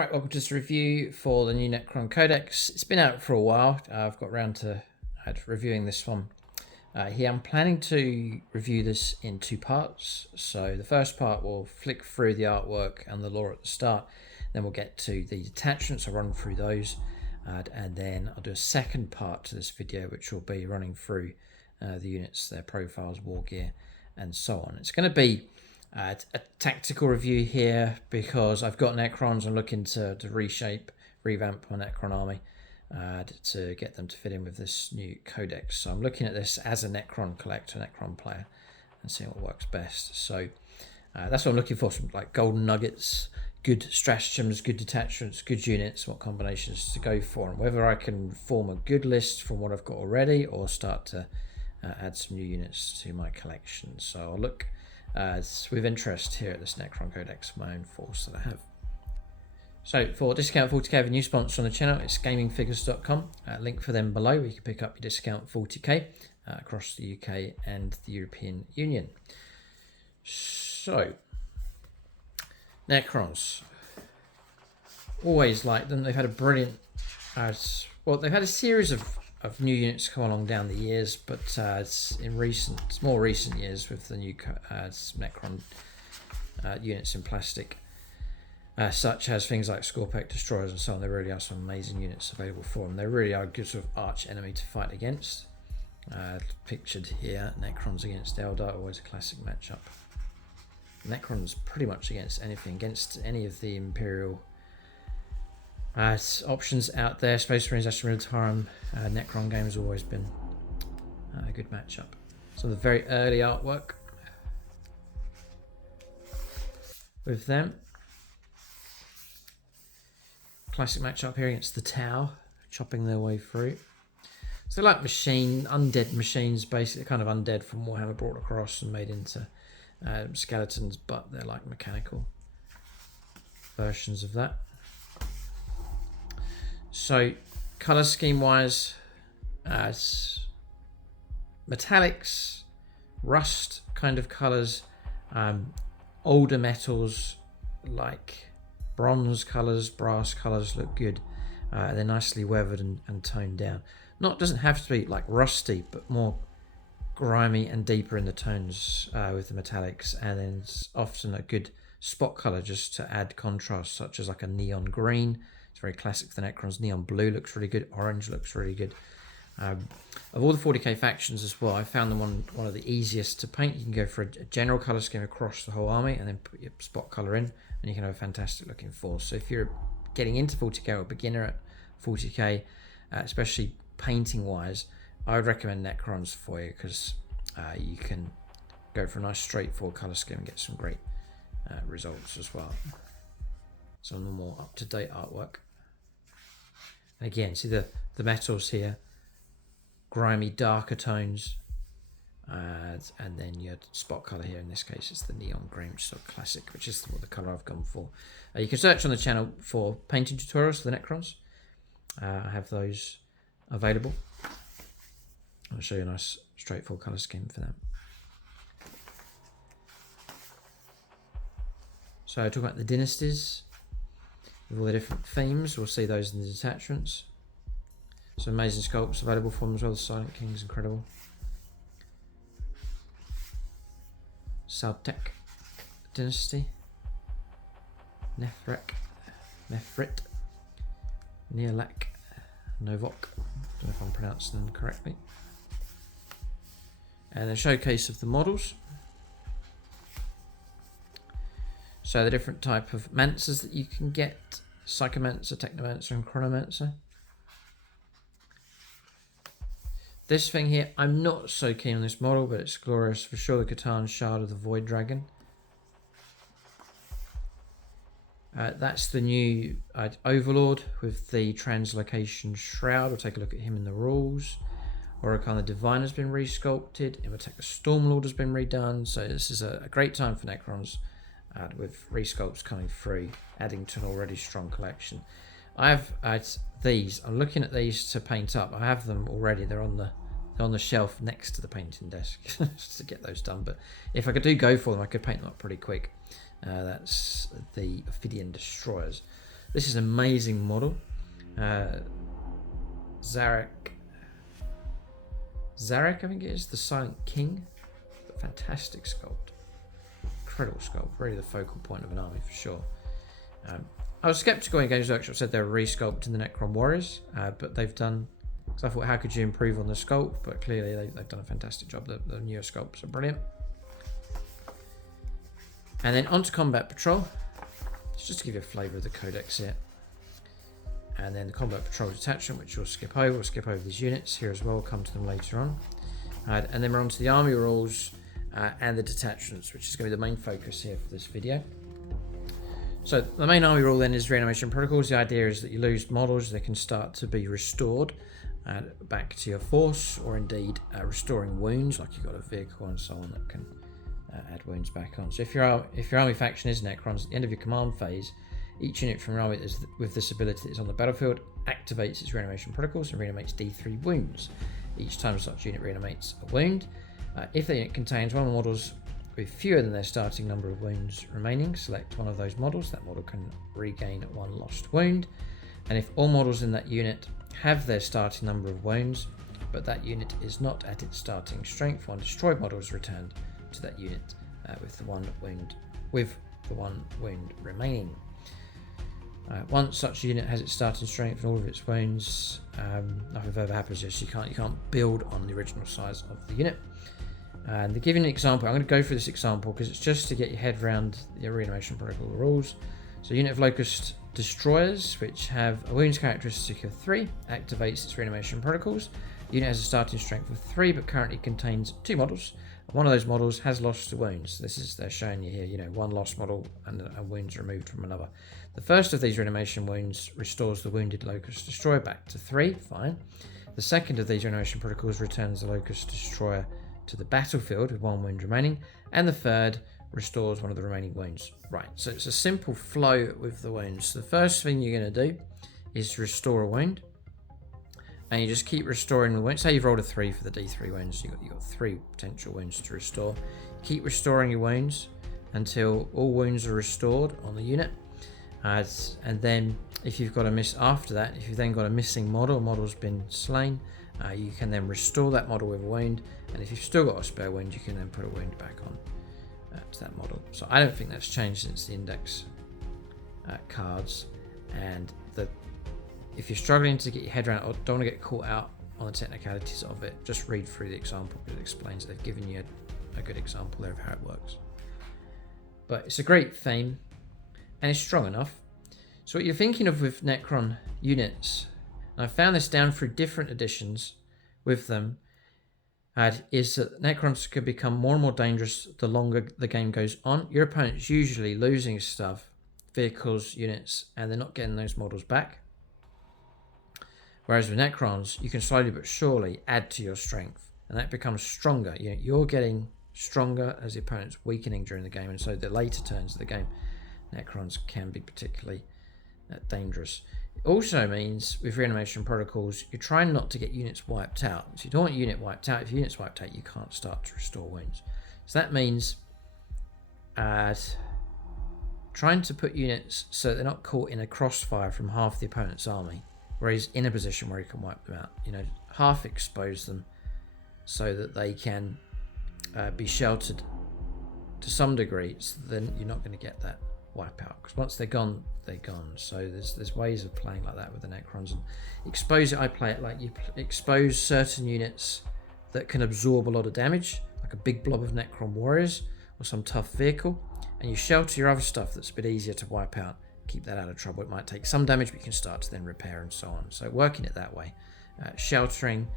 Right, welcome to this review for the new NECRONS Codex. It's been out for a while. I've got around to reviewing this one here. I'm planning to review this in two parts. So the first part will flick through the artwork and the lore at the start. Then we'll get to the detachments. I'll run through those. And then I'll do a second part to this video, which will be running through the units, their profiles, war gear, and so on. It's going to be a tactical review here because I've got Necrons. I'm looking to revamp my Necron army to get them to fit in with this new codex. So I'm looking at this as a Necron collector, Necron player, and seeing what works best. So that's what I'm looking for, some like golden nuggets, good stratagems, good detachments, good units, what combinations to go for, and whether I can form a good list from what I've got already or start to add some new units to my collection. So I'll look with interest here at this NECRONS Codex, my own force that I have. So for discount 40k, I have a new sponsor on the channel. It's gamingfigures.com. Link for them below where you can pick up your discount 40k across the UK and the European Union. So Necrons, always like them. They've had a brilliant they've had a series of new units come along down the years, but it's more recent years with the new Necron units in plastic, such as things like Scorpec destroyers and so on. There really are some amazing units available for them. They really are a good sort of arch enemy to fight against. Pictured here, Necrons against Eldar, always a classic matchup. Necrons pretty much against anything, against any of the Imperial options out there. Space Marines, Astra Militarum, Necron game has always been a good matchup. Some of the very early artwork with them. Classic matchup here against the Tau, chopping their way through. So they're like undead machines, basically kind of undead from Warhammer brought across and made into skeletons, but they're like mechanical versions of that. So color scheme wise, metallics, rust kind of colors, older metals like bronze colors, brass colors look good. They're nicely weathered and toned down. Doesn't have to be like rusty, but more grimy and deeper in the tones with the metallics, and then it's often a good spot color just to add contrast, such as like a neon green. It's very classic for the Necrons. Neon blue looks really good. Orange looks really good. Of all the 40k factions as well, I found them one of the easiest to paint. You can go for a general color scheme across the whole army and then put your spot color in, and you can have a fantastic looking force. So if you're getting into 40k or a beginner at 40k, especially painting wise, I would recommend Necrons for you because you can go for a nice straightforward color scheme and get some great results as well. Some of the more up-to-date artwork. And again, see the metals here, grimy, darker tones, and then your spot color here. In this case, it's the neon green, which is sort of classic, which is the color I've gone for. You can search on the channel for painting tutorials for the Necrons. I have those available. I'll show you a nice straightforward color scheme for them. So I talk about the dynasties with all the different themes. We'll see those in the detachments. Some amazing sculpts available for them as well. The Silent King's incredible. Saltec dynasty. Nefrit. Neolak. Novok. Don't know if I'm pronouncing them correctly. And a showcase of the models. So the different type of Mancers that you can get: Psychomancer, Technomancer, and Chronomancer. This thing here, I'm not so keen on this model, but it's glorious for sure. The Catan Shard of the Void Dragon. That's the new Overlord with the Translocation Shroud. We'll take a look at him in the rules. Orokan the Divine has been resculpted. Imhotep the Stormlord has been redone. So this is a great time for Necrons with resculpts coming through, adding to an already strong collection. I have these. I'm looking at these to paint up. I have them already. They're on the shelf next to the painting desk just to get those done. But if I could go for them, I could paint them up pretty quick. That's the Ophidian Destroyers. This is an amazing model. Zarek, I think it is, the Silent King. Fantastic sculpt. Incredible sculpt. Really the focal point of an army for sure. I was skeptical when Games Workshop said they were resculpting the Necron Warriors, but they've done. So I thought, how could you improve on the sculpt? But clearly they've done a fantastic job. The newer sculpts are brilliant. And then onto Combat Patrol. Just to give you a flavour of the Codex here. And then the Combat Patrol Detachment, which we'll skip over. We'll skip over these units here as well. We'll come to them later on. And then we're on to the Army Rules and the Detachments, which is going to be the main focus here for this video. So the main Army Rule then is Reanimation Protocols. The idea is that you lose models, they can start to be restored back to your force, or indeed restoring wounds, like you've got a vehicle and so on that can add wounds back on. So if your army faction is Necrons, at the end of your command phase, each unit from your army with this ability that is on the battlefield activates its reanimation protocols and reanimates D3 wounds. Each time such unit reanimates a wound, if the unit contains one of the models with fewer than their starting number of wounds remaining, select one of those models. That model can regain one lost wound. And if all models in that unit have their starting number of wounds, but that unit is not at its starting strength, one destroyed model is returned to that unit with the one wound remaining. Once such a unit has its starting strength and all of its wounds, nothing further happens. Just you can't build on the original size of the unit. And to give you an example, I'm going to go through this example because it's just to get your head around the reanimation protocol rules. So unit of Locust Destroyers, which have a wounds characteristic of 3, activates its reanimation protocols. The unit has a starting strength of 3 but currently contains 2 models. One of those models has lost to wounds. They're showing you here, one lost model and wounds removed from another. The first of these reanimation wounds restores the wounded Locust Destroyer back to 3, fine. The second of these reanimation protocols returns the Locust Destroyer to the battlefield with 1 wound remaining, and the third restores one of the remaining wounds. Right, so it's a simple flow with the wounds. So the first thing you're going to do is restore a wound, and you just keep restoring the wounds. Say you've rolled a 3 for the D3 wounds, you've got 3 potential wounds to restore. Keep restoring your wounds until all wounds are restored on the unit. And then if you've got a miss after that, if you've then got a missing model's been slain, you can then restore that model with a wound, and if you've still got a spare wound, you can then put a wound back on to that model. So I don't think that's changed since the index cards. And if you're struggling to get your head around it or don't want to get caught out on the technicalities of it, just read through the example because it explains. They've given you a good example there of how it works. But it's a great theme and it's strong enough. So what you're thinking of with Necron units, and I found this down through different editions with them, is that Necrons could become more and more dangerous the longer the game goes on. Your opponent's usually losing stuff, vehicles, units, and they're not getting those models back. Whereas with Necrons, you can slowly but surely add to your strength, and that becomes stronger. You're getting stronger as the opponent's weakening during the game, and so the later turns of the game, Necrons can be particularly dangerous. It also means with reanimation protocols, you're trying not to get units wiped out. So you don't want a unit wiped out. If your unit's wiped out, you can't start to restore wounds. So that means trying to put units so they're not caught in a crossfire from half the opponent's army, where he's in a position where he can wipe them out. Half expose them so that they can be sheltered to some degree, so then you're not going to get that wipeout, because once they're gone, they're gone. So there's ways of playing like that with the Necrons. And expose it, I play it like you expose certain units that can absorb a lot of damage, like a big blob of Necron Warriors or some tough vehicle, and you shelter your other stuff that's a bit easier to wipe out. Keep that out of trouble. It might take some damage, but you can start to then repair and so on. So working it that way, sheltering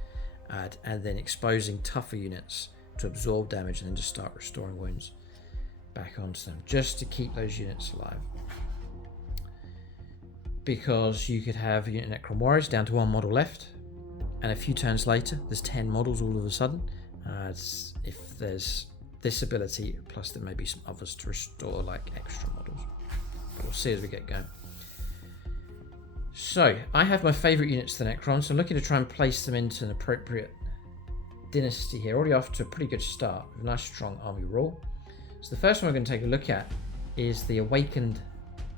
and then exposing tougher units to absorb damage and then just start restoring wounds back onto them, just to keep those units alive. Because you could have unit Necron Warriors down to 1 model left, and a few turns later there's 10 models all of a sudden. If there's this ability, plus there may be some others to restore, like extra models. But we'll see as we get going. So I have my favourite units to the Necrons, so I'm looking to try and place them into an appropriate dynasty here. Already off to a pretty good start with a nice strong army rule. So the first one we're going to take a look at is the Awakened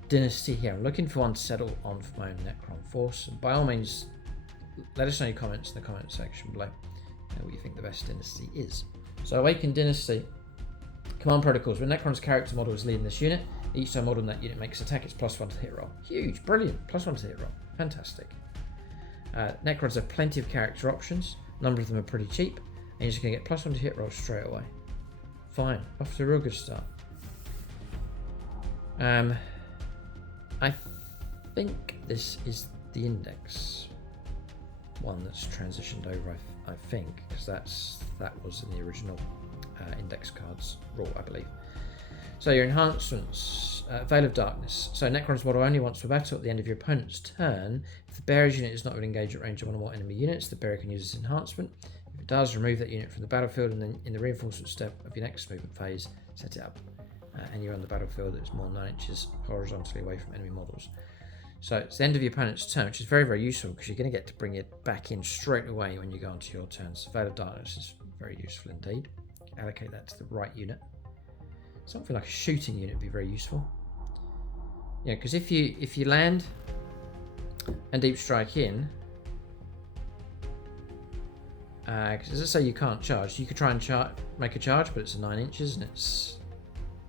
dynasty here. I'm looking for one to settle on for my own Necron force. And by all means, let us know your comments in the comment section below what you think the best dynasty is. So Awakened Dynasty. Command protocols. When Necron's character model is leading this unit, each time model in that unit makes attack, it's +1 to hit roll. Huge, brilliant, +1 to hit roll. Fantastic. Necrons have plenty of character options. A number of them are pretty cheap, and you're just going to get +1 to hit roll straight away. Fine, off to a real good start. I think this is the index one that's transitioned over. I think because that was in the original index cards rule, I believe. So your enhancements, Veil of Darkness. So Necron's model only wants to battle at the end of your opponent's turn. If the bearer's unit is not within engage at range of one or more enemy units, the bearer can use this enhancement. If it does, remove that unit from the battlefield, and then in the reinforcement step of your next movement phase, set it up. And you're on the battlefield that's more than 9 inches horizontally away from enemy models. So it's the end of your opponent's turn, which is very, very useful because you're going to get to bring it back in straight away when you go onto your turn. So Veil of Darkness is very useful indeed. Allocate that to the right unit. Something like a shooting unit would be very useful. Yeah, because if you land and deep strike in, because as I say, you can't charge. You could try and make a charge, but it's a 9 inches and it's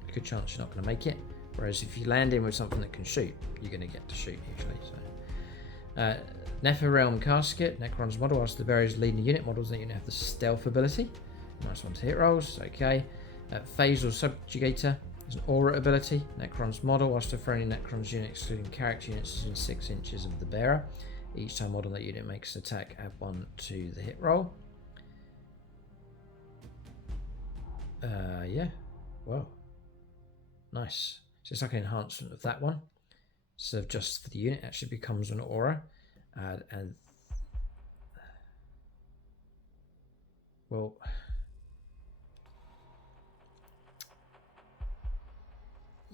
a good chance you're not going to make it. Whereas if you land in with something that can shoot, you're going to get to shoot usually. So, Neferrealm Casket, Necron's model. Whilst the bearers leading the unit, models that unit have the stealth ability. Nice one to hit rolls. Okay. Phasal Subjugator is an aura ability. Necron's model. Whilst a friendly Necron's unit, excluding character units, is in 6 inches of the bearer. Each time model that unit makes an attack, add 1 to the hit roll. Yeah. Well. Nice. So it's like an enhancement of that one. So just for the unit, actually becomes an aura. And well,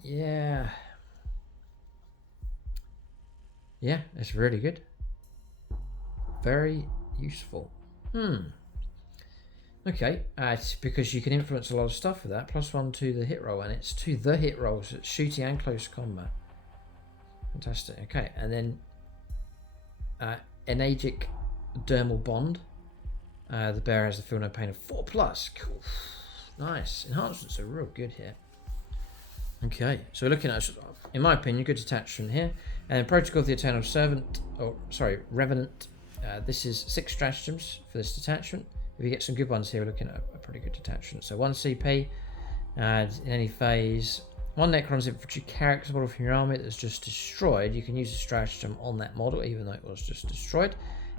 yeah, it's really good. Very useful. Okay, it's because you can influence a lot of stuff with that. +1 to the hit roll, and it's to the hit rolls. So it's shooting and close combat. Fantastic. Okay, and then Enagic Dermal Bond. The bearer has the feel no pain of 4+. Cool. Nice. Enhancements are real good here. Okay, so we're looking at, in my opinion, good detachment here. And then Protocol of the Eternal Servant, Revenant. This is 6 stratagems for this detachment. If you get some good ones here, we're looking at a pretty good detachment. So 1 CP, in any phase. 1 Necron's infantry character model from your army that's just destroyed. You can use a stratagem on that model, even though it was just destroyed.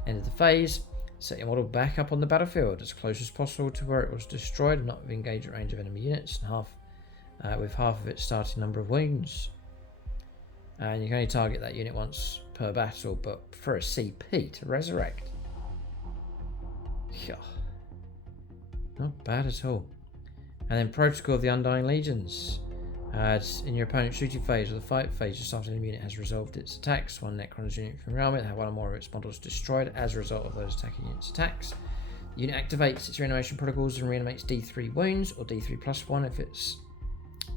End of the phase. Set your model back up on the battlefield as close as possible to where it was destroyed, and not with engaged range of enemy units, and with half of its starting number of wounds. And you can only target that unit once per battle, but for a CP to resurrect. Yeah. Not bad at all. And then Protocol of the Undying Legions. In your opponent's shooting phase or the fight phase, just after the unit has resolved its attacks, 1 Necron's unit from your army that have 1 or more of its models destroyed as a result of those attacking units' attacks. The unit activates its reanimation protocols and reanimates D3 wounds or D3+1 if it's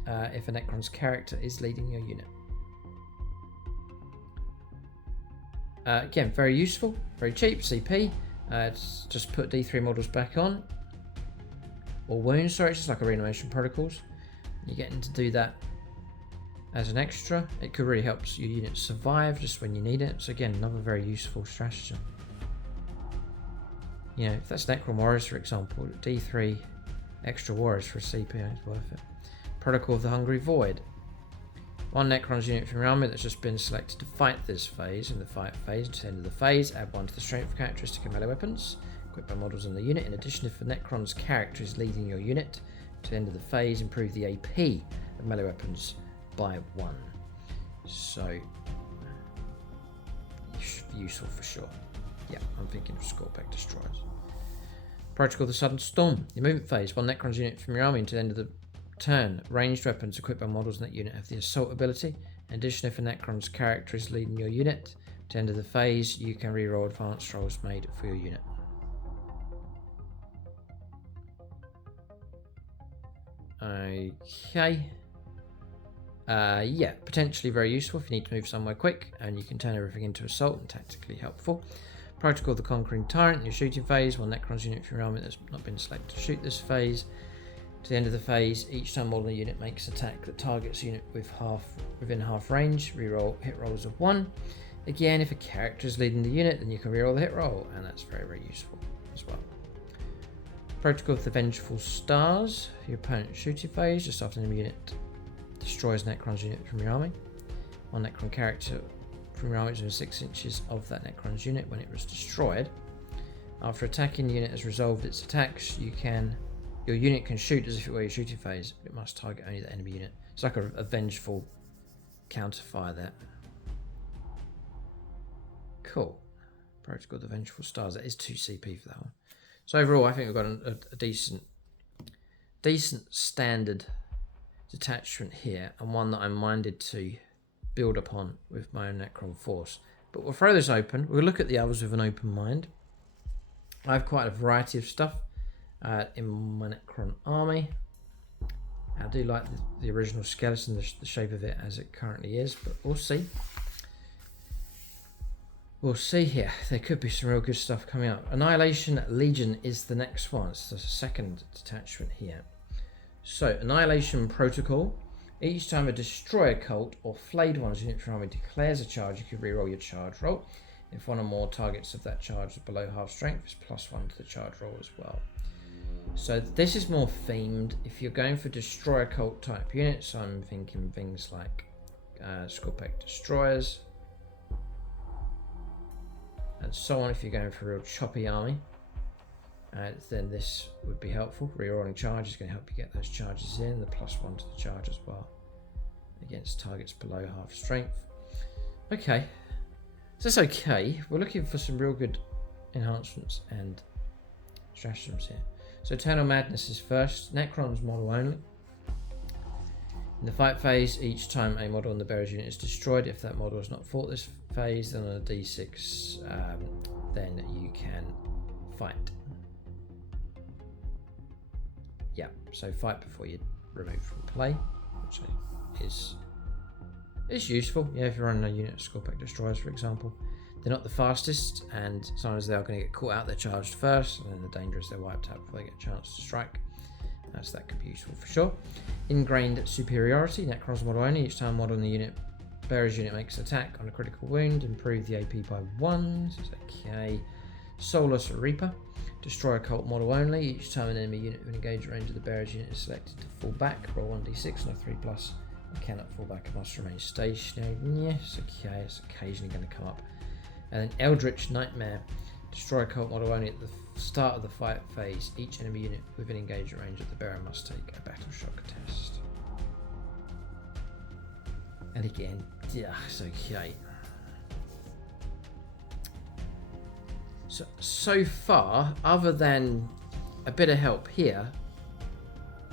if a Necron's character is leading your unit. Again, very useful, very cheap, CP. Just put D3 models back on. Or wounds, sorry, it's just like a reanimation protocols. You're getting to do that as an extra. It could really help your unit survive just when you need it. So again, another very useful stratagem. You know, if that's Necron Warriors, for example, D3 extra Warriors for a CP is worth it. Protocol of the Hungry Void. 1 Necron's unit from your army that's just been selected to fight this phase. In the fight phase, to the end of the phase, add 1 to the strength characteristic of melee weapons. Equipped by models on the unit. In addition, if the Necron's character is leading your unit, to the end of the phase, improve the AP of melee weapons by 1. So, useful for sure. Yeah, I'm thinking of Scorpec Destroyers. Protocol of the Sudden Storm. Your movement phase, 1 Necron's unit from your army to the end of the turn. Ranged weapons equipped by models in that unit have the Assault ability. In addition, if a Necron's character is leading your unit, to the end of the phase, you can reroll advanced rolls made for your unit. Okay. Yeah, potentially very useful if you need to move somewhere quick, and you can turn everything into assault and tactically helpful. Protocol of the Conquering Tyrant in your shooting phase. One Necrons unit from your army that's not been selected to shoot this phase. To the end of the phase, each time model unit makes attack that targets unit with within half range, reroll hit rolls of 1. Again, if a character is leading the unit, then you can reroll the hit roll, and that's very, very useful as well. Protocol of the Vengeful Stars. For your opponent's shooting phase, just after an enemy unit destroys Necron's unit from your army. One Necron character from your army is within 6 inches of that Necron's unit when it was destroyed. After attacking, the unit has resolved its attacks. Your unit can shoot as if it were your shooting phase, but it must target only the enemy unit. It's like a vengeful counterfire there. Cool. Protocol of the Vengeful Stars. That is 2 CP for that one. So overall, I think we've got a decent standard detachment here, and one that I'm minded to build upon with my own Necron force. But we'll throw this open. We'll look at the others with an open mind. I have quite a variety of stuff in my Necron army. I do like the original skeleton, the shape of it as it currently is, but we'll see. We'll see here. There could be some real good stuff coming up. Annihilation Legion is the next one. It's the second detachment here. So, Annihilation Protocol. Each time a Destroyer Cult or Flayed One's unit from army declares a charge, you can reroll your charge roll. If one or more targets of that charge are below half strength, it's +1 to the charge roll as well. So this is more themed. If you're going for Destroyer Cult type units, I'm thinking things like Scorpec Destroyers and so on. If you're going for a real choppy army, then this would be helpful. Rerolling charge is going to help you get those charges in, the +1 to the charge as well against targets below half strength. Okay, so that's okay. We're looking for some real good enhancements and stratagems here. So Eternal Madness is first. Necrons model only. In the fight phase, each time a model on the bearer's unit is destroyed, if that model has not fought this phase, then on a d6, then you can fight. Yeah, so fight before you remove from play, which is useful. Yeah, if you're running a unit of Scorpec Destroyers, for example. They're not the fastest, and sometimes they are going to get caught out. They're charged first, and then the danger is they're wiped out before they get a chance to strike. So that could be useful for sure. Ingrained Superiority, Necrons model only. Each time model in the unit bearer's unit makes an attack on a critical wound, improve the AP by 1. So it's okay. Soulless Reaper, Destroyer Cult model only. Each time an enemy unit with engaged range of the bearer's unit is selected to fall back, roll 1d6 on a 3+. I cannot fall back, I must remain stationary. Yes, okay, it's occasionally going to come up. And then Eldritch Nightmare, Destroyer Cult model only. At the start of the fight phase, each enemy unit within engagement range of the bearer must take a battle shock test. And again, yeah, it's okay. So far, other than a bit of help here,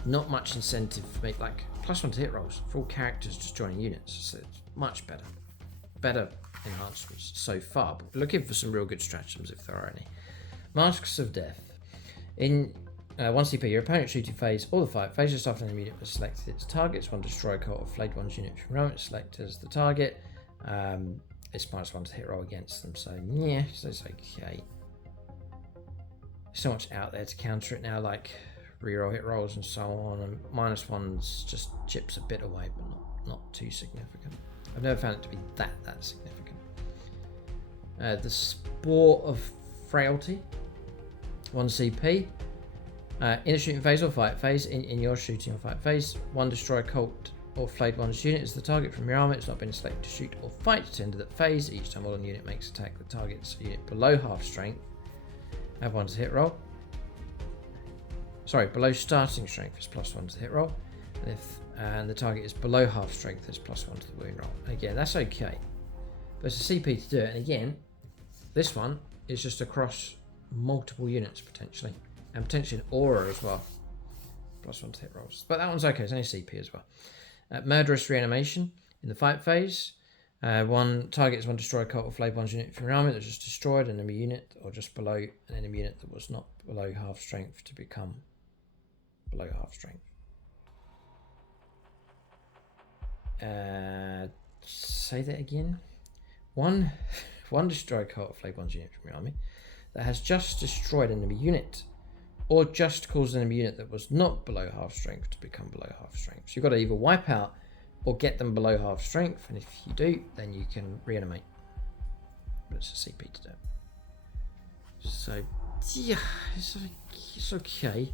not much incentive for me. Like +1 to hit rolls for all characters just joining units. So it's much better. Better enhancements so far, but looking for some real good stratagems if there are any. Masks of Death. In 1 CP, your opponent's shooting phase or the fight phase, just after an enemy unit has selected its targets, one Destroyer Cult or Flayed One's unit from your own select as the target. It's -1 to hit roll against them, so yeah, so it's okay. So much out there to counter it now, like reroll hit rolls and so on, and -1s just chips a bit away, but not too significant. I've never found it to be that significant. The Spore of Frailty, 1 CP. In a shooting phase or fight phase, in your shooting or fight phase, one Destroyer Cult or Flayed One's unit is the target from your army. It's not been selected to shoot or fight to end of that phase. Each time one unit makes attack, the target's unit below half strength have 1 to hit roll. Sorry, below starting strength is +1 to hit roll. And the target is below half strength, it's +1 to the wound roll. And again, that's okay. But it's a CP to do it. And again, this one is just across multiple units potentially. And potentially an aura as well. +1 to hit rolls. But that one's okay, it's only CP as well. Murderous Reanimation. In the fight phase, one target is one Destroyer Cult or Flayed One's unit from your army that just destroyed an enemy unit, or just below an enemy unit that was not below half strength to become below half strength. Say that again. One destroy cult of Flayed One's unit from your army that has just destroyed an enemy unit, or just caused an enemy unit that was not below half strength to become below half strength. So you've got to either wipe out or get them below half strength, and if you do, then you can reanimate. But it's a CP to do. So yeah, it's okay.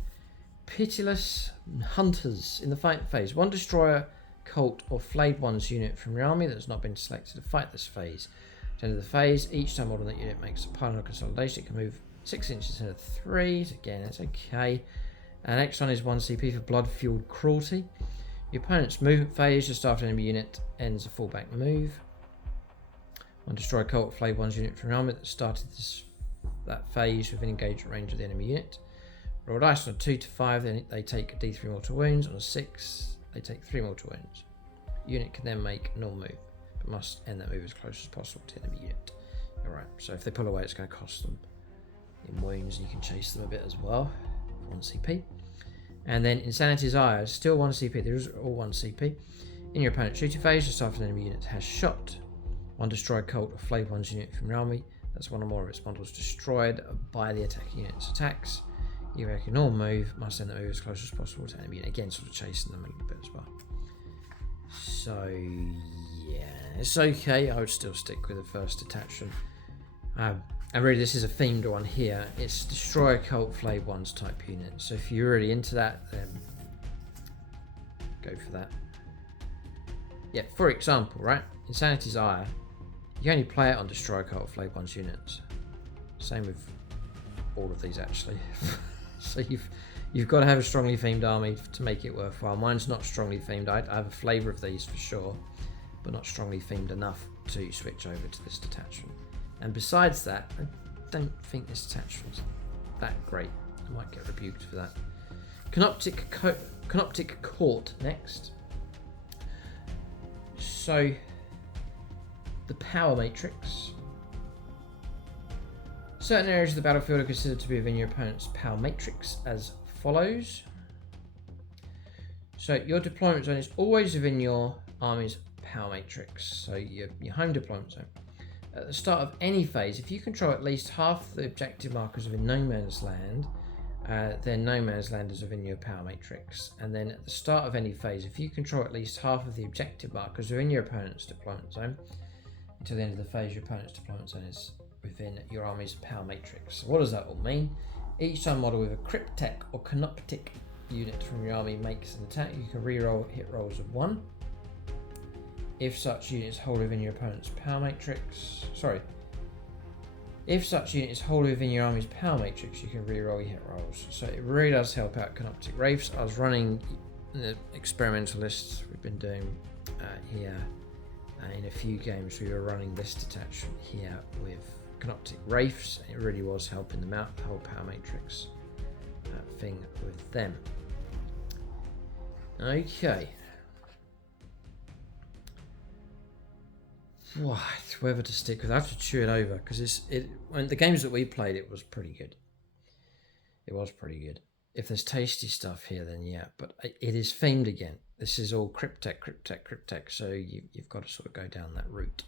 Pitiless Hunters. In the fight phase, one destroyer, cult, or Flayed One's unit from your army that has not been selected to fight this phase. At the end of the phase, each time model that unit makes a pile of consolidation, it can move 6 inches instead of 3. Again, that's okay. And next one is 1 CP for Blood Fueled Cruelty. Your opponent's movement phase just after an enemy unit ends a fallback move. One destroy cult or Flayed One's unit from your army that started that phase within engagement range of the enemy unit. Roll dice on a 2 to 5, then they take a D3 mortal wounds. On a 6, they take 3 mortal wounds. Unit can then make a normal move, but must end that move as close as possible to the enemy unit. Alright, so if they pull away, it's going to cost them in wounds, and you can chase them a bit as well. 1 CP. And then Insanity's Ire, still 1 CP. There is all 1 CP. In your opponent's shooting phase, just after an enemy unit has shot, one destroy cult or Flayed One's unit from your army. That's one or more of its models destroyed by the attacking unit's attacks. You make a normal move, must end the move as close as possible to enemy unit. Again, sort of chasing them a little bit as well. So yeah, it's okay. I would still stick with the first detachment. And really, this is a themed one here. It's destroy a cult Flayed Ones type unit. So if you're really into that, then go for that. Yeah, for example, right? Insanity's Ire. You only play it on destroy a cult Flayed Ones units. Same with all of these actually. So you've got to have a strongly themed army to make it worthwhile. Mine's not strongly themed. I have a flavour of these for sure, but not strongly themed enough to switch over to this detachment. And besides that, I don't think this detachment's that great. I might get rebuked for that. Canoptic Court next. So the power matrix. Certain areas of the battlefield are considered to be within your opponent's power matrix as follows. So your deployment zone is always within your army's power matrix. So your home deployment zone. At the start of any phase, if you control at least half the objective markers within no man's land, then no man's land is within your power matrix. And then at the start of any phase, if you control at least half of the objective markers within your opponent's deployment zone, until the end of the phase, your opponent's deployment zone is within your army's power matrix. So what does that all mean? Each time model with a Cryptek or Canoptic unit from your army makes an attack, you can reroll hit rolls of 1. If such unit is wholly within your opponent's power matrix, if such unit is wholly within your army's power matrix, you can reroll your hit rolls. So it really does help out Canoptic Wraiths. I was running the experimentalists we've been doing here. In a few games we were running this detachment here with Canoptic Wraiths. It really was helping them out, the whole power matrix thing with them. Okay. What? Whether to stick with, I have to chew it over because when the games that we played, it was pretty good. It was pretty good. If there's tasty stuff here, then yeah, but it is themed again. This is all Cryptek, so you've got to sort of go down that route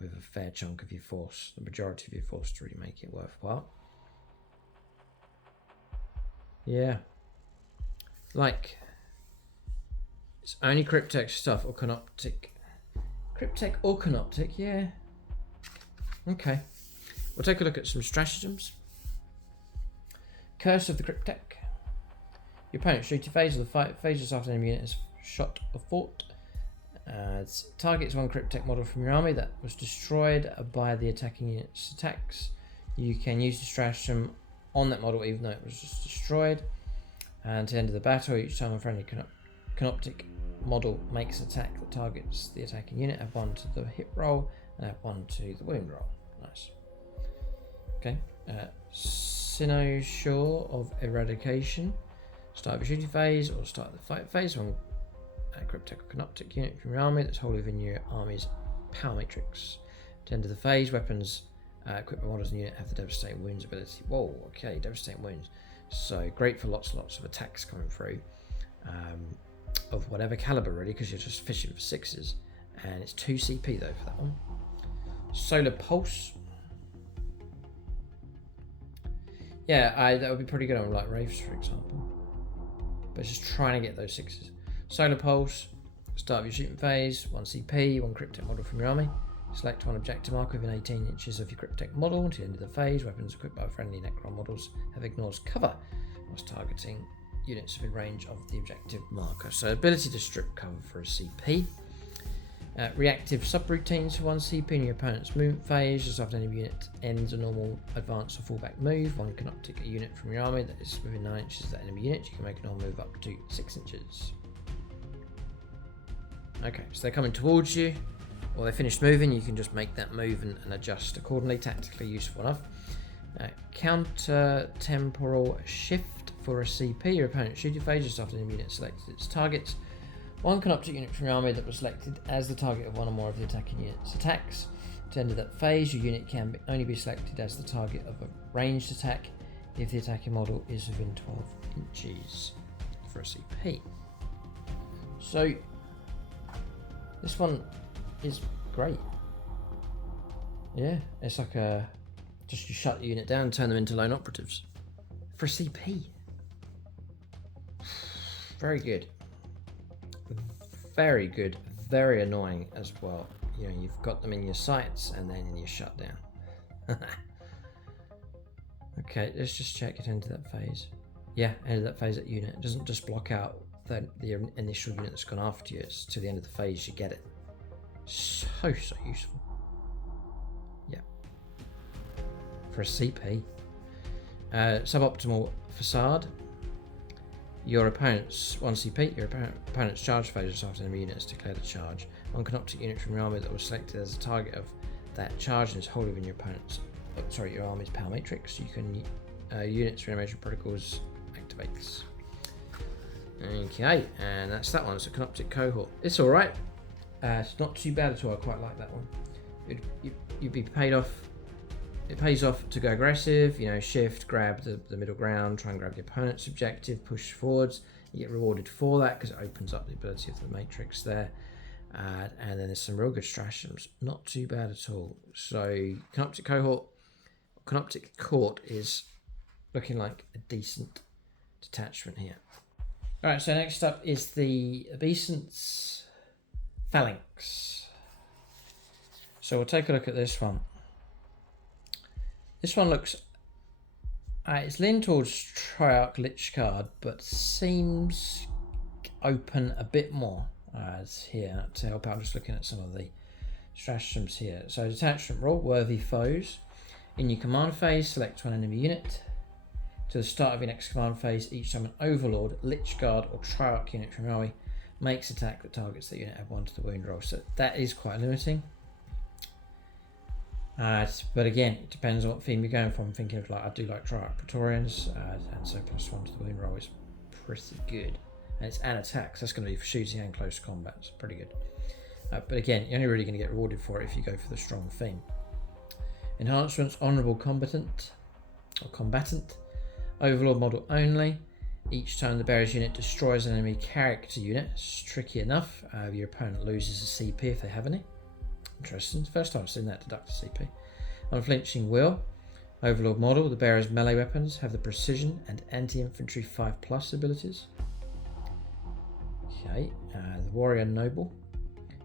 with a fair chunk of your force, the majority of your force, to really make it worthwhile. Yeah. Like, it's only Cryptek stuff or Canoptic. Cryptek or Canoptic, yeah. Okay. We'll take a look at some stratagems. Curse of the Cryptek. Your opponent's shooting phase of the fight phases after an enemy unit is shot or fought. Targets one Cryptek model from your army that was destroyed by the attacking unit's attacks. You can use the stratagem on that model even though it was just destroyed. And to the end of the battle, each time a friendly Canoptic model makes an attack that targets the attacking unit, add 1 to the hit roll and add 1 to the wound roll. Nice. Okay. Cynosure of Eradication. Start of a shooting phase or start of the fight phase. One Cryptek or Canoptic unit from your army that's wholly within your army's power matrix. At the end of the phase, weapons, equipment models and unit have the Devastating Wounds ability. Whoa, okay, Devastating Wounds. So great for lots and lots of attacks coming through. of whatever caliber really, because you're just fishing for 6s. And it's 2 CP though for that one. Solar Pulse. Yeah, that would be pretty good on like Wraiths, for example. But just trying to get those 6s. Solar Pulse. Start of your shooting phase. 1 CP. 1 cryptic model from your army. Select one objective marker within 18 inches of your cryptic model until the end of the phase. Weapons equipped by friendly Necron models have ignores cover whilst targeting units within range of the objective marker. So ability to strip cover for a CP. Reactive subroutines for 1 CP in your opponent's movement phase. Just after any unit ends a normal advance or fallback move, one can uptick a unit from your army that is within 9 inches of that enemy unit. You can make a normal move up to 6 inches. Okay, so they're coming towards you, or they finished moving. You can just make that move and adjust accordingly. Tactically useful enough. Counter temporal shift for a CP. Your opponent's shooting phase. Just after the enemy unit selected its targets, one can uptick unit from your army that was selected as the target of one or more of the attacking unit's attacks. At the end of that phase, your unit can only be selected as the target of a ranged attack if the attacking model is within 12 inches for a CP. So this one is great. Yeah, it's like just you shut the unit down and turn them into lone operatives for a CP. Very good. Very good. Very annoying as well. You know, you've got them in your sights and then you shut down. Okay, let's just check it into that phase. Yeah, end of that phase, that unit. It doesn't just block out the initial unit that's gone after you. It's to the end of the phase you get it. So useful. Yeah. For a CP. Suboptimal Facade. Your opponent's 1 CP, your opponent's charge phase just after the enemy unit has declared a charge. One can optic unit from your army that was selected as a target of that charge and is wholly within your opponent's, your army's power matrix. You can units reanimation protocols activates. Okay, and that's that one. It's a Canoptic Cohort. It's all right. It's not too bad at all. I quite like that one. You'd be paid off. It pays off to go aggressive, you know, shift, grab the middle ground, try and grab the opponent's objective, push forwards. You get rewarded for that because it opens up the ability of the matrix there. And then there's some real good stratagems. Not too bad at all. So Canoptic Court is looking like a decent detachment here. Alright, so next up is the Obeisance Phalanx. So we'll take a look at this one. This one looks, it's leaning towards Triarch Lich Guard, but seems open a bit more. It's here to help out. I'm just looking at some of the stratagems here. So detachment rule, worthy foes. In your command phase, select one enemy unit. To the start of your next command phase, each time an Overlord, Lich Guard, or Triarch unit from your army makes attack that targets that unit, add 1 to the wound roll. So that is quite limiting. But again, it depends on what theme you're going for. I'm thinking of, like, I do like Triarch Praetorians, and so +1 to the wound roll is pretty good. And it's an attack, so that's going to be for shooting and close combat, so pretty good. But again, you're only really going to get rewarded for it if you go for the strong theme. Enhancements, Honourable Combatant, or Combatant, Overlord model only. Each time the bearer's unit destroys an enemy character unit, it's tricky enough, your opponent loses a CP if they have any. Interesting. First time I've seen that, deduct a CP. Unflinching Will. Overlord model. The bearer's melee weapons have the precision and anti-infantry 5+ abilities. Okay. The Warrior Noble.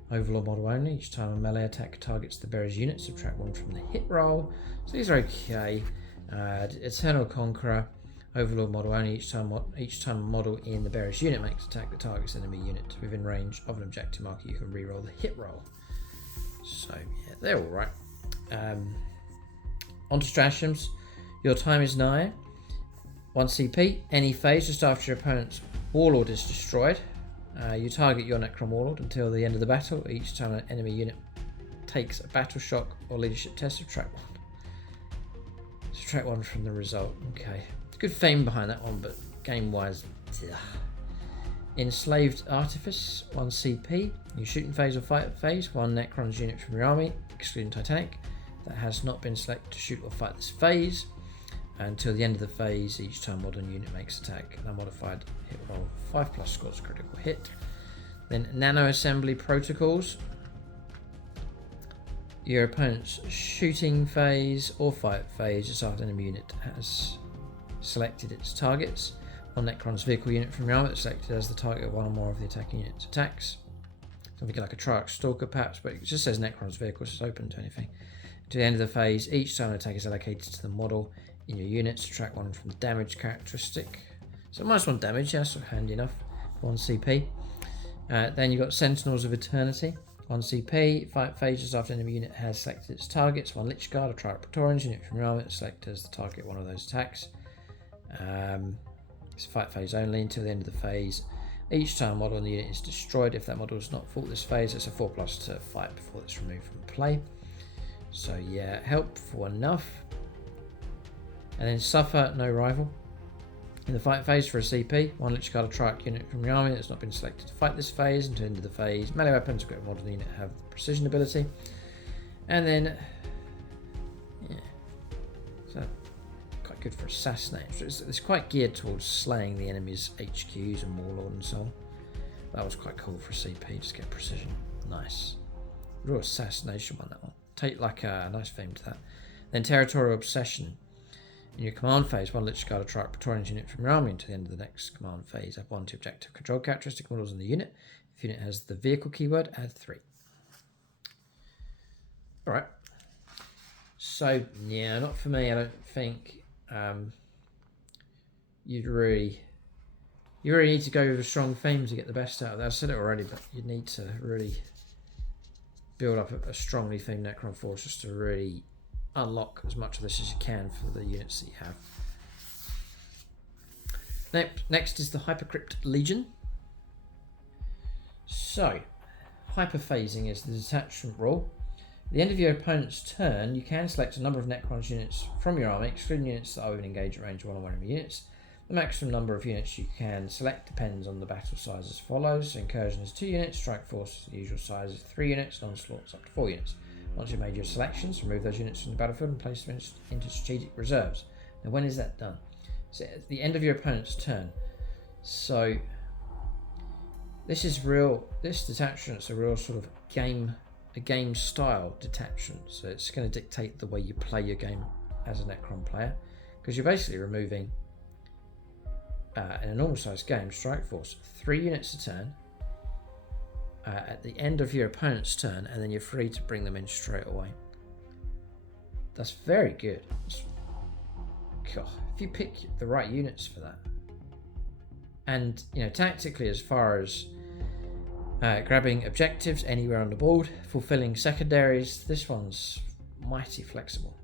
Overlord model only. Each time a melee attack targets the bearer's unit, subtract 1 from the hit roll. So these are okay. Eternal Conqueror. Overlord model only. Each time a model in the bearer's unit makes attack that targets enemy unit within range of an objective marker, you can reroll the hit roll. So yeah, they're all right. On to stratagems. Your time is nigh. 1 CP. Any phase just after your opponent's warlord is destroyed. You target your Necron warlord until the end of the battle. Each time an enemy unit takes a battle shock or leadership test, subtract 1. Subtract 1 from the result. Okay. Good theme behind that one, but game-wise, ugh. Enslaved Artifice, 1 CP. Your shooting phase or fight phase, 1 Necrons unit from your army, excluding Titanic, that has not been selected to shoot or fight this phase. Until the end of the phase, each time modern unit makes attack, the modified hit roll 5+ scores critical hit. Then nano assembly protocols. Your opponent's shooting phase or fight phase just after an enemy unit has selected its targets. One Necron's vehicle unit from your army that's selected as the target of one or more of the attacking unit's attacks. Something like a Triarch Stalker perhaps, but it just says Necron's vehicle, so it's open to anything. To the end of the phase, each time an attack is allocated to the model in your unit, subtract one from the damage characteristic. So -1 damage, yeah, so handy enough for 1 CP. Then you've got Sentinels of Eternity. 1 CP, fight phases after an enemy unit has selected its targets. 1 Lich Guard, a Triarch Praetorians unit from your army that's selected as the target of one of those attacks. It's a fight phase only until the end of the phase. Each time a model in the unit is destroyed, if that model has not fought this phase, it's a 4+ to fight before it's removed from play. So yeah, helpful enough. And then Suffer No Rival. In the fight phase for a CP, 1 Lich Guard, a Triarch unit from your army that's not been selected to fight this phase until the end of the phase. Melee weapons, equipped model in the unit have the precision ability. And then, yeah, so quite good for assassinate. It's quite geared towards slaying the enemy's HQs and Warlord and so on. That was quite cool for a CP, just get precision. Nice. Real assassination one, that one. Take like a nice theme to that. Then Territorial Obsession. In your command phase, 1 Lich Guard, a Triarch Praetorians unit from your army until the end of the next command phase. Add 1 to objective control characteristic models in the unit. If the unit has the vehicle keyword, add 3. Alright. So, yeah, not for me. I don't think you really need to go with a strong theme to get the best out of that. I've said it already, but you need to really build up a strongly themed Necron force just to really unlock as much of this as you can for the units that you have. Next is the Hypercrypt Legion. So, hyperphasing is the detachment rule. At the end of your opponent's turn, you can select a number of Necrons units from your army, excluding units that are within engage range of one or more enemy units. The maximum number of units you can select depends on the battle size as follows. So incursion is 2 units, strike force is the usual size is 3 units, and onslaught is up to 4 units. Once you've made your selections, remove those units from the battlefield and place them into strategic reserves. Now, when is that done? So at the end of your opponent's turn. So this detachment's a real sort of game style detachment. So it's going to dictate the way you play your game as a Necron player, because you're basically removing in a normal sized game strike force 3 units a turn. At the end of your opponent's turn, and then you're free to bring them in straight away. That's very good. God, if you pick the right units for that. And, tactically, as far as grabbing objectives anywhere on the board, fulfilling secondaries, this one's mighty flexible.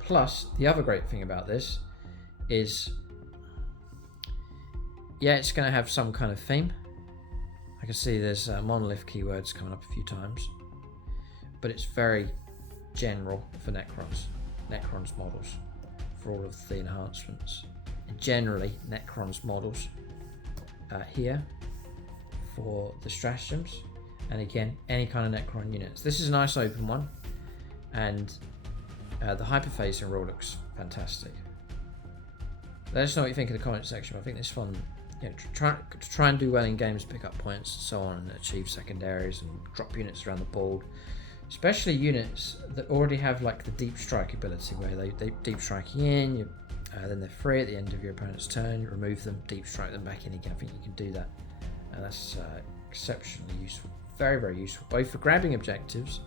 Plus, the other great thing about this is, yeah, it's going to have some kind of theme. I can see there's monolith keywords coming up a few times, but it's very general for Necrons models, for all of the enhancements. And generally, Necrons models here for the stratagems, and again, any kind of Necron units. This is a nice open one, and the hyperphasing rule looks fantastic. Let us know what you think in the comment section. I think this one, try and do well in games, pick up points and so on, and achieve secondaries and drop units around the board, especially units that already have like the deep strike ability, where they deep strike you in, then they're free at the end of your opponent's turn, you remove them, deep strike them back in again. I think you can do that, and that's exceptionally useful, very, very useful, both for grabbing objectives,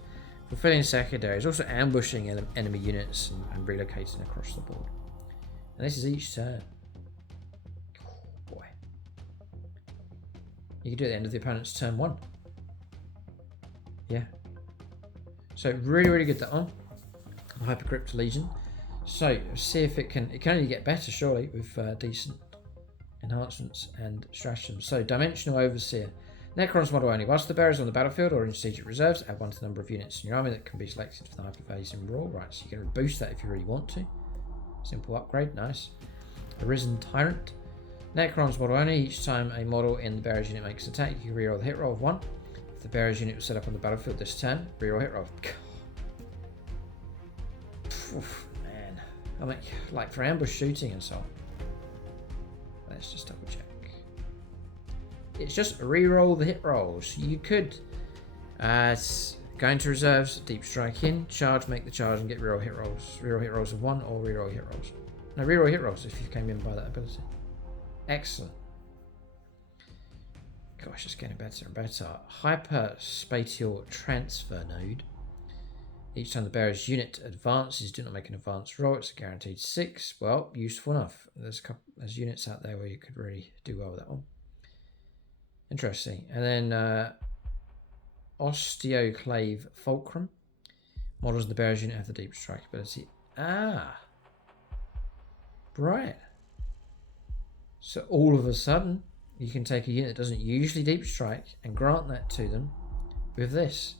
fulfilling secondaries, also ambushing enemy units and relocating across the board. And this is each turn. You can do it at the end of the opponent's turn 1. Yeah. So really, really good, that one. Hypercrypt Legion. So see if it can only get better, surely, with decent enhancements and stratagems. So Dimensional Overseer. Necrons model only. Whilst the bearers on the battlefield or in strategic reserves, add 1 to the number of units in your army that can be selected for the hyperphasing rule. Right, so you can boost that if you really want to. Simple upgrade, nice. Arisen Tyrant. Necrons model only. Each time a model in the bearers unit makes an attack, you can reroll the hit roll of 1. If the bearers unit was set up on the battlefield this turn, reroll hit roll. Oof, man. I mean, like for ambush shooting and so on. Let's just double check. It's just re-roll the hit rolls. You could go into reserves, deep strike in, charge, make the charge, and get reroll hit rolls. Reroll hit rolls of 1 or reroll hit rolls. No, reroll hit rolls if you came in by that ability. Excellent. Gosh, it's getting better and better. Hyperspatial transfer node. Each time the bearer's unit advances, do not make an advance roll. It's a guaranteed 6. Well, useful enough. There's units out there where you could really do well with that one. Interesting. And then Osteoclave Fulcrum. Models of the bearer's unit have the deep strike ability. Ah. Right. So all of a sudden, you can take a unit that doesn't usually deep strike and grant that to them with this.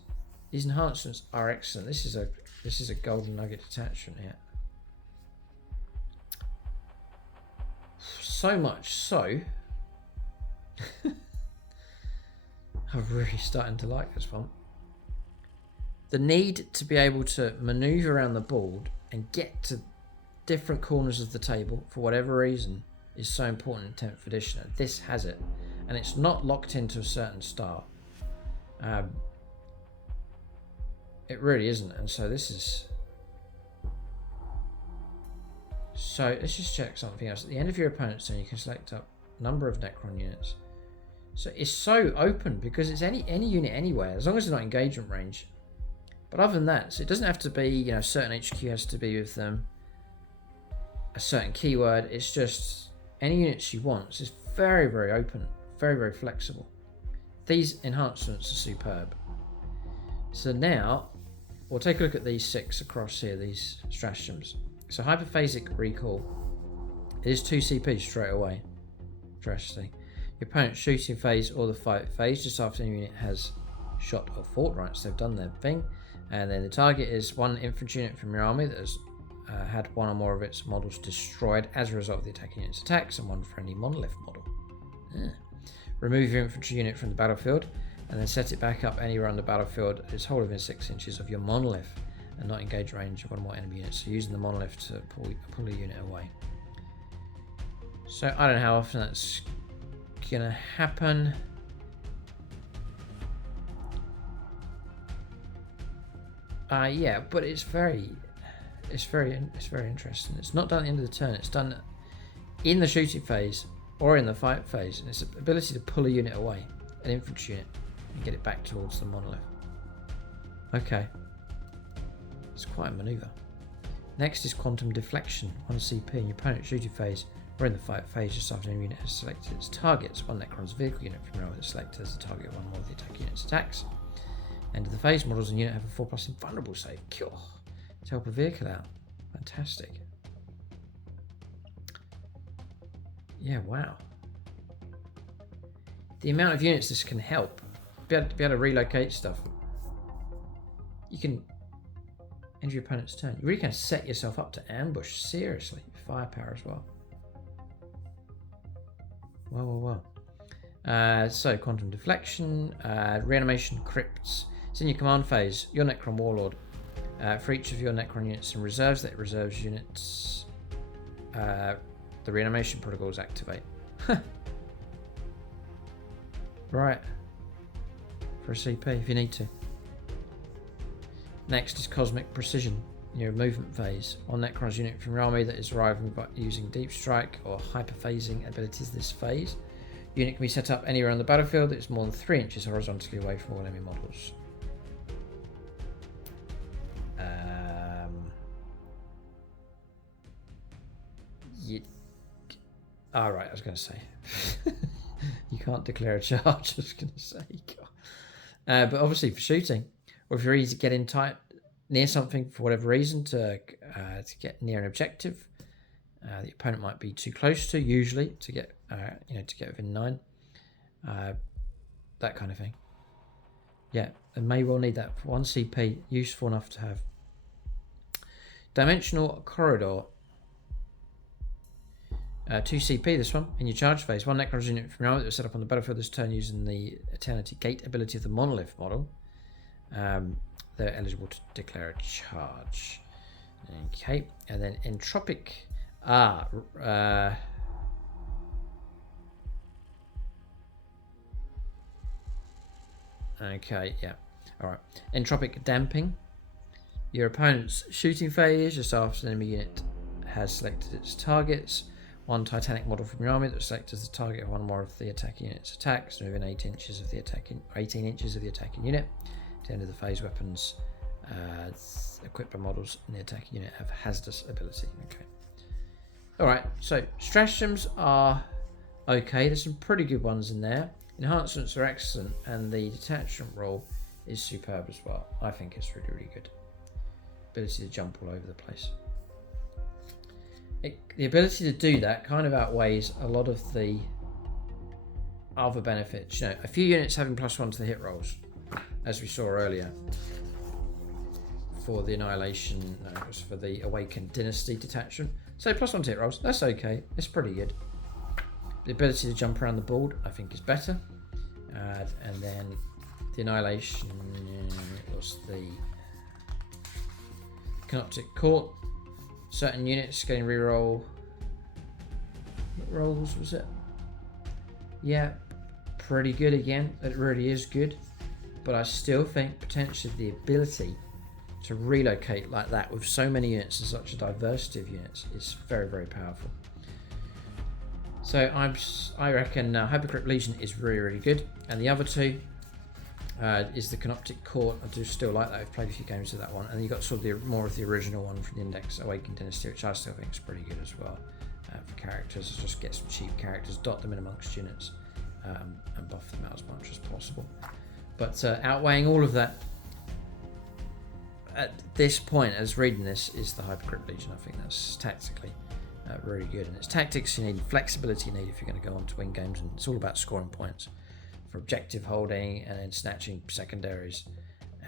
These enhancements are excellent. This is a golden nugget detachment here. So much so, I'm really starting to like this one. The need to be able to maneuver around the board and get to different corners of the table for whatever reason is so important in 10th edition. This has it, and it's not locked into a certain style. It really isn't, and so this is... So let's just check something else. At the end of your opponent's turn, you can select up a number of Necron units. So it's so open because it's any unit anywhere, as long as it's not engagement range. But other than that, so it doesn't have to be, you know, a certain HQ has to be with them, a certain keyword. It's just any units you want. It's very, very open, very, very flexible. These enhancements are superb. So now we'll take a look at these 6 across here, these stratagems. So hyperphasic recall. It is 2 CP straight away. Interesting. Your opponent's shooting phase or the fight phase just after any unit has shot or fought. Right, so they've done their thing. And then the target is 1 infantry unit from your army that has had 1 or more of its models destroyed as a result of the attacking unit's attacks, and 1 friendly monolith model. Remove your infantry unit from the battlefield and then set it back up anywhere on the battlefield that is wholly within 6 inches of your monolith and not engage range of 1 or more enemy units. So using the monolith to pull a unit away. So I don't know how often that's gonna happen. Yeah, but it's very interesting. It's not done at the end of the turn. It's done in the shooting phase or in the fight phase, and it's the ability to pull a unit away, an infantry unit, and get it back towards the monolith. Okay, it's quite a maneuver. Next is quantum deflection, 1 CP in your opponent's shooting phase or in the fight phase just after any unit has selected its targets. 1 Necron's vehicle unit from your army that's selected as the target of 1 more of the attacking unit's attacks. End of the phase, models and unit have a 4+ invulnerable save. Cure. To help a vehicle out. Fantastic. Yeah, wow. The amount of units this can help. Be able to relocate stuff. You can end your opponent's turn. You really can set yourself up to ambush. Seriously. Firepower as well. Wow. So, quantum deflection, reanimation crypts. It's in your command phase. Your Necron Warlord. For each of your Necron units in reserves, that reserves units, the reanimation protocols activate. Right. For a CP, if you need to. Next is Cosmic Precision. Your movement phase. 1 Necron's unit from your army that is arriving by using Deep Strike or hyperphasing abilities this phase. Unit can be set up anywhere on the battlefield that is more than 3 inches horizontally away from all enemy models. Alright, I was going to say. You can't declare a charge, I was going to say. But obviously for shooting, or if you're easy to get in tight near something for whatever reason to get near an objective, the opponent might be too close to, usually, to get within 9. That kind of thing. Yeah, and may well need that for 1 CP, useful enough to have. Dimensional Corridor. 2 CP this one, in your charge phase. 1 Necron's unit from your army that was set up on the battlefield this turn using the Eternity Gate ability of the Monolith model. They're eligible to declare a charge. Okay, and then Entropic. Okay, yeah. All right. Entropic damping. Your opponent's shooting failures just after an enemy unit has selected its targets. One Titanic model from your army that selects as the target of one more of the attacking unit's attacks, within 18 inches of the attacking unit. At the end of the phase, weapons equipped by models in the attacking unit have hazardous ability. Okay. Alright, so stratagems are okay. There's some pretty good ones in there. Enhancements are excellent, and the detachment roll is superb as well. I think it's really, really good. Ability to jump all over the place. The ability to do that kind of outweighs a lot of the other benefits. You know, a few units having +1 to the hit rolls, as we saw earlier, for the Annihilation, no, it was for the Awakened Dynasty detachment. So +1 to hit rolls, that's okay. It's pretty good. The ability to jump around the board, I think, is better. And then the Annihilation was the Canoptic Court. Certain units getting reroll. What rolls was it? Yeah, pretty good again. It really is good. But I still think potentially the ability to relocate like that with so many units and such a diversity of units is very, very powerful. So I reckon Hypocrite Legion is really, really good. And the other two is the Canoptic Court. I do still like that. I've played a few games of that one. And you got sort of more of the original one from the Index Awakened Dynasty, which I still think is pretty good as well. For characters, just get some cheap characters, dot them in amongst units, and buff them out as much as possible. But outweighing all of that, at this point, as reading this, is the Hypocrite Legion. I think that's tactically really good. And it's tactics you need, flexibility you need if you're going to go on to win games. And it's all about scoring points for objective holding and then snatching secondaries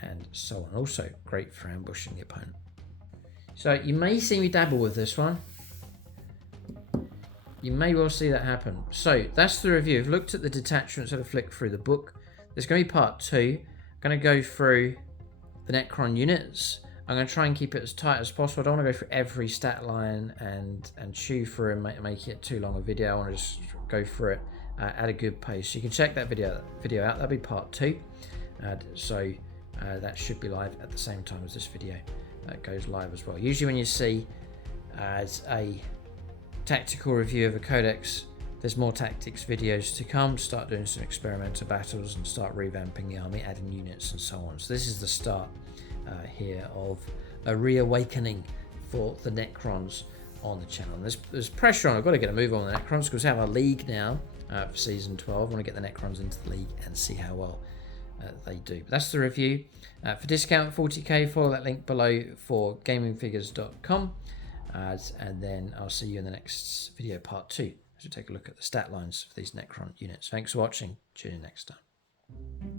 and so on. Also great for ambushing the opponent. So you may see me dabble with this one. You may well see that happen. So that's the review. I've looked at the detachments, had a flick through the book. There's going to be part 2. I'm going to go through the Necron units. I'm going to try and keep it as tight as possible. I don't want to go through every stat line and chew through and make it too long a video. I want to just go through it at a good pace. You can check that video out. That'll be part 2. So that should be live at the same time as this video goes live as well. Usually when you see a tactical review of a codex, there's more tactics videos to come. Start doing some experimental battles and start revamping the army, adding units and so on. So this is the start here of a reawakening for the Necrons on the channel. And there's pressure on. I've got to get a move on the Necrons because we have our league now for season 12. I want to get the Necrons into the league and see how well they do. But that's the review. For discount 40k, follow that link below for gamingfigures.com. And then I'll see you in the next video, part 2, as we take a look at the stat lines for these Necron units. Thanks for watching. Tune in next time.